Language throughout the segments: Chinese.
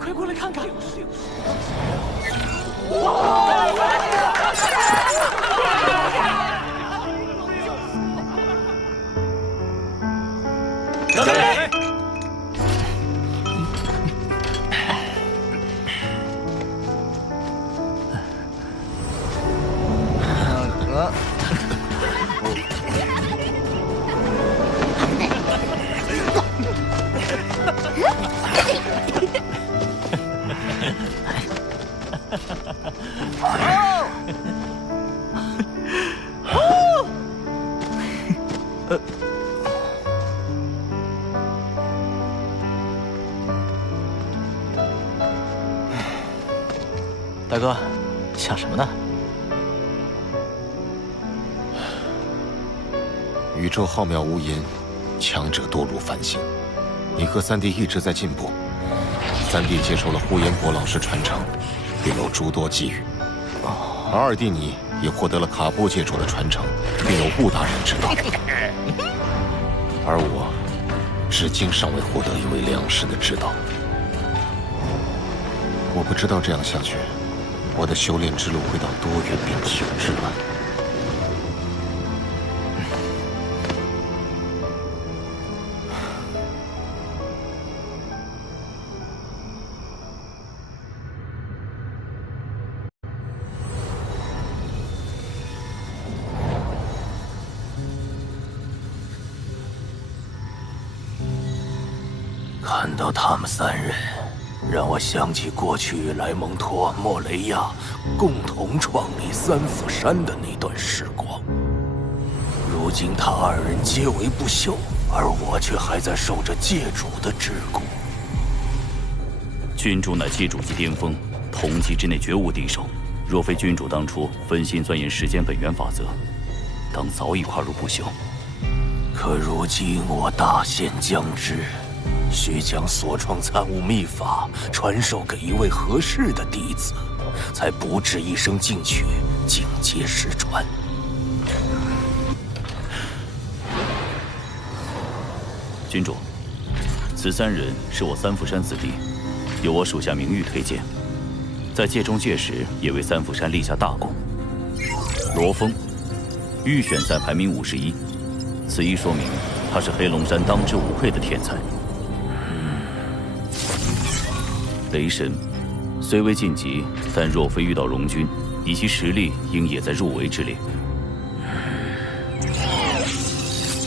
快过来看看！准备！大哥，想什么呢？宇宙浩渺无垠，强者多如繁星。你和三弟一直在进步。三弟接受了呼延博老师传承，并有诸多机遇。而二弟你也获得了卡布界主的传承，并有悟大人之道。而我，至今尚未获得一位良师的指导。我不知道这样下去，我的修炼之路会到多远并停滞了。看到他们三人，让我想起过去与莱蒙托、莫雷亚共同创立三府山的那段时光。如今他二人皆为不朽，而我却还在受着界主的桎梏。君主乃界主级巅峰，同级之内绝无敌手。若非君主当初分心钻研时间本源法则，当早已跨入不朽。可如今我大限将至。需将所创参悟秘法传授给一位合适的弟子，才不至一生进取，境界失传。君主，此三人是我三府山子弟，由我属下名誉推荐，在界中界时也为三府山立下大功。罗峰，预选赛排名51，此一说明他是黑龙山当之无愧的天才。雷神虽未晋级，但若非遇到荣军，以其实力，应也在入围之列。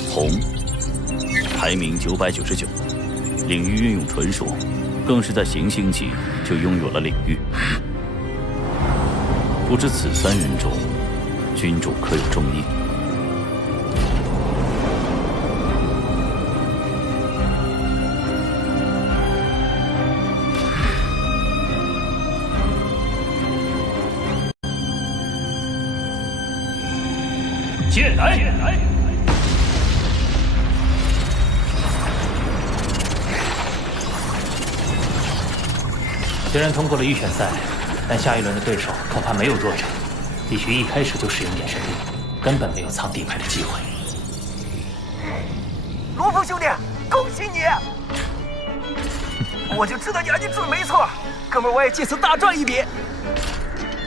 红，排名999，领域运用纯熟，更是在行星级就拥有了领域。不知此三人中，君主可有中意？剑来！虽然通过了预选赛，但下一轮的对手恐怕没有弱者，必须一开始就使用眼神力，根本没有藏地牌的机会。罗峰兄弟，恭喜你！我就知道眼睛准没错，哥们，我也这次大赚一笔。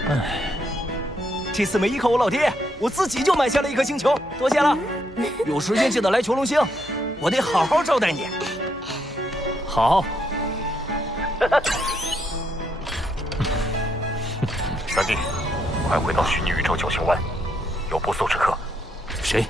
唉。这次没依靠我老爹，我自己就买下了一颗星球，多谢了。有时间记得来囚龙星，我得好好招待你。好。三弟，快回到虚拟宇宙九星湾，有不速之客。谁？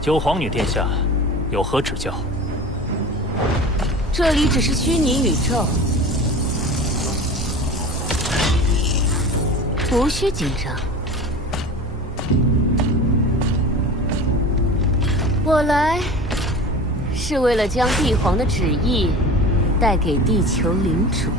九皇女殿下，有何指教？这里只是虚拟宇宙，无需紧张。我来是为了将帝皇的旨意带给地球领主。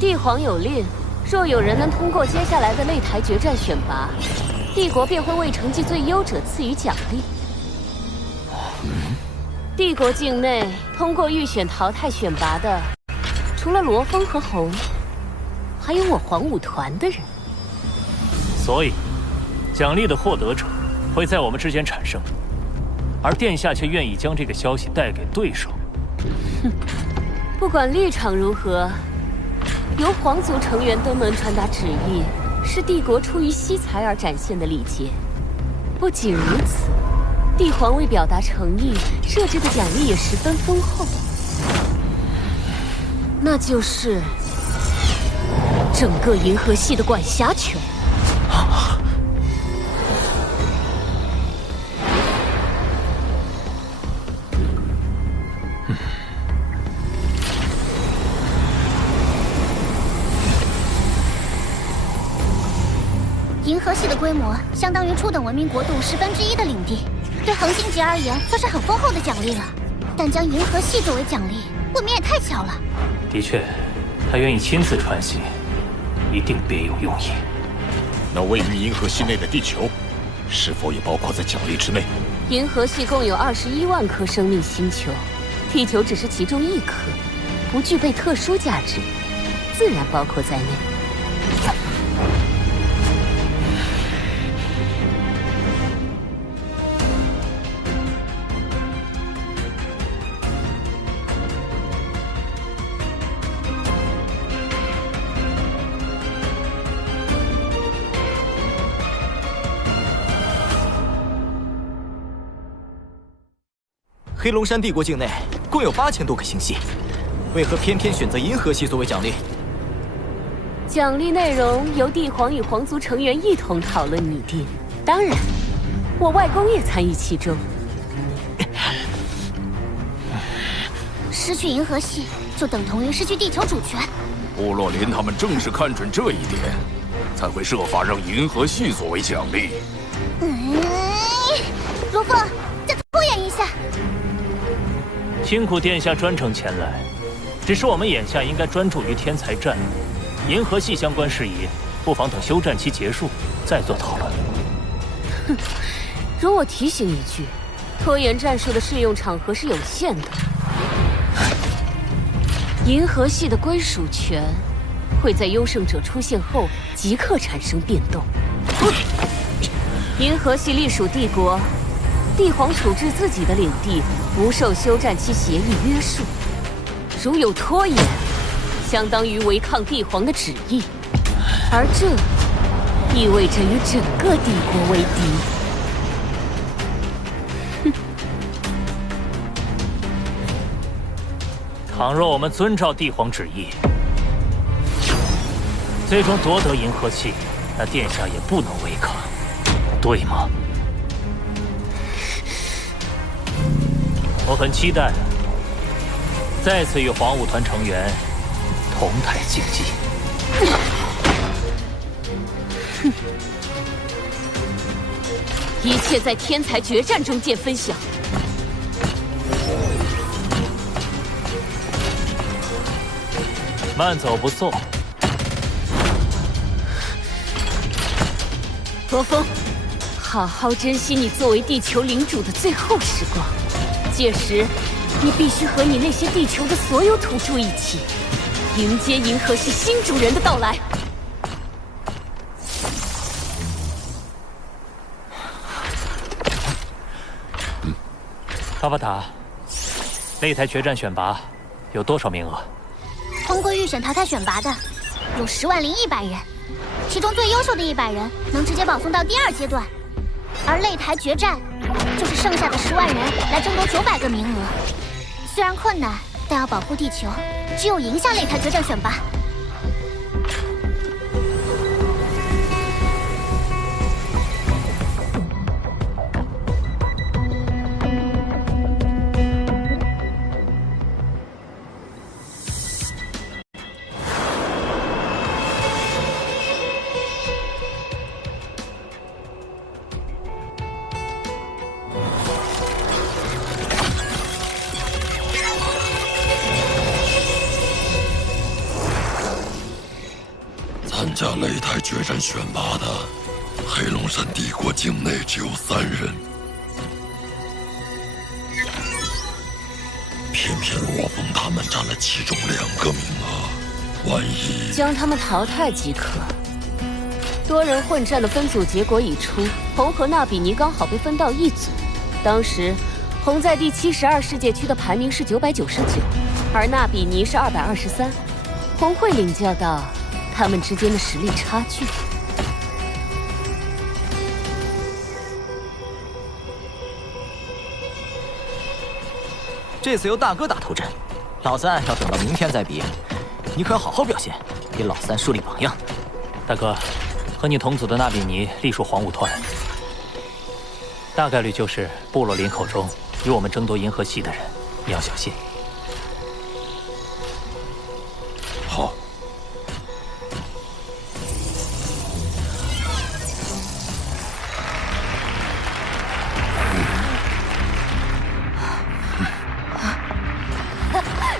帝皇有令，若有人能通过接下来的擂台决战选拔，帝国便会为成绩最优者赐予奖励。帝国境内通过预选淘汰选拔的，除了罗峰和红，还有我黄武团的人。所以，奖励的获得者会在我们之间产生，而殿下却愿意将这个消息带给对手。哼，不管立场如何，由皇族成员登门传达旨意，是帝国出于惜才而展现的礼节。不仅如此，帝皇为表达诚意，设置的奖励也十分丰厚，那就是整个银河系的管辖权。银河系的规模相当于初等文明国度1/10的领地，对恒星级而言算是很丰厚的奖励了。但将银河系作为奖励，未免也太巧了。的确，他愿意亲自传信，一定别有用意。那位于银河系内的地球，是否也包括在奖励之内？银河系共有21万颗生命星球，地球只是其中1颗，不具备特殊价值，自然包括在内。黑龙山帝国境内共有8000多颗星系，为何偏偏选择银河系作为奖励？奖励内容由帝皇与皇族成员一同讨论拟定，当然，我外公也参与其中。失去银河系，就等同于失去地球主权。部落林他们正是看准这一点，才会设法让银河系作为奖励。罗峰，再拖延一下。辛苦殿下专程前来，只是我们眼下应该专注于天才战，银河系相关事宜，不妨等休战期结束再做讨论。哼，容我提醒一句，拖延战术的适用场合是有限的。银河系的归属权会在优胜者出现后即刻产生变动。银河系隶属帝国，帝皇处置自己的领地不受休战期协议约束，如有拖延，相当于违抗帝皇的旨意，而这意味着与整个帝国为敌。倘若我们遵照帝皇旨意，最终夺得银河系，那殿下也不能违抗，对吗？我很期待再次与黄武团成员同台竞技。一切在天才决战中见分晓。慢走不送。罗峰，好好珍惜你作为地球领主的最后时光。届时，你必须和你那些地球的所有土著一起，迎接银河系新主人的到来。卡巴塔，擂台决战选拔有多少名额？通过预选淘汰选拔的有100100人，其中最优秀的100人能直接保送到第2阶段，而擂台决战就是剩下的10万人来争夺900个名额。虽然困难，但要保护地球，只有赢下擂台决战选拔。台决战选拔的，黑龙山帝国境内只有3人，偏偏罗峰他们占了其中2个名额，万一将他们淘汰即可。多人混战的分组结果已出，红和纳比尼刚好被分到一组。当时，红在第72世界区的排名是999，而纳比尼是223。红会领教到他们之间的实力差距。这次由大哥打头阵，老三要等到明天再比。你可要好好表现，给老三树立榜样。大哥，和你同组的纳比尼隶属黄武团，大概率就是部落林口中与我们争夺银河系的人，你要小心。好。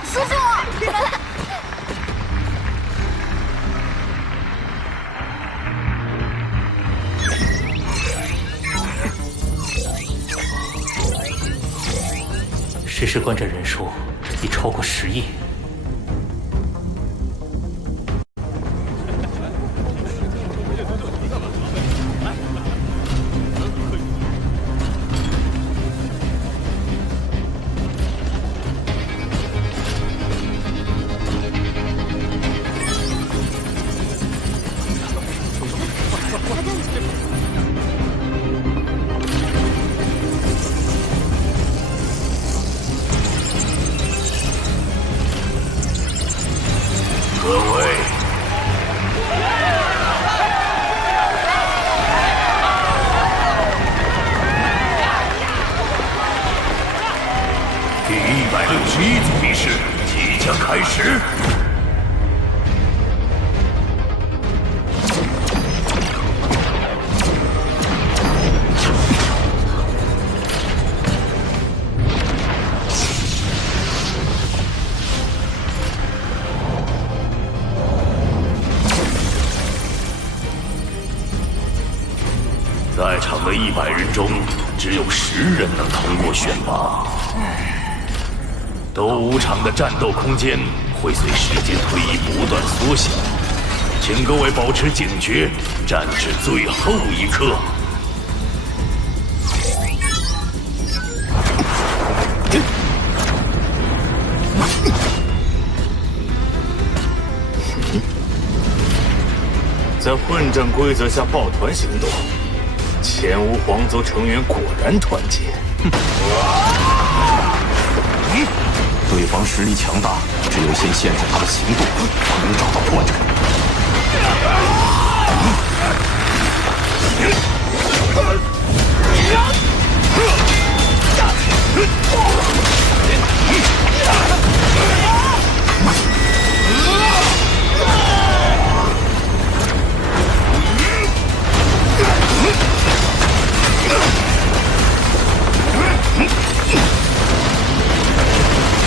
叔叔，实时观战人数已超过10亿。各位，第161组比试即将开始。在场的100人中，只有10人能通过选拔。斗武场的战斗空间会随时间推移不断缩小，请各位保持警觉，战至最后一刻。在混战规则下抱团行动，前无皇族成员果然团结。对方实力强大，只有先限制他的行动，才能找到破绽。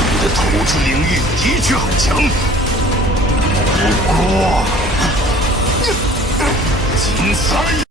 你的土之领域的确很强，不过仅3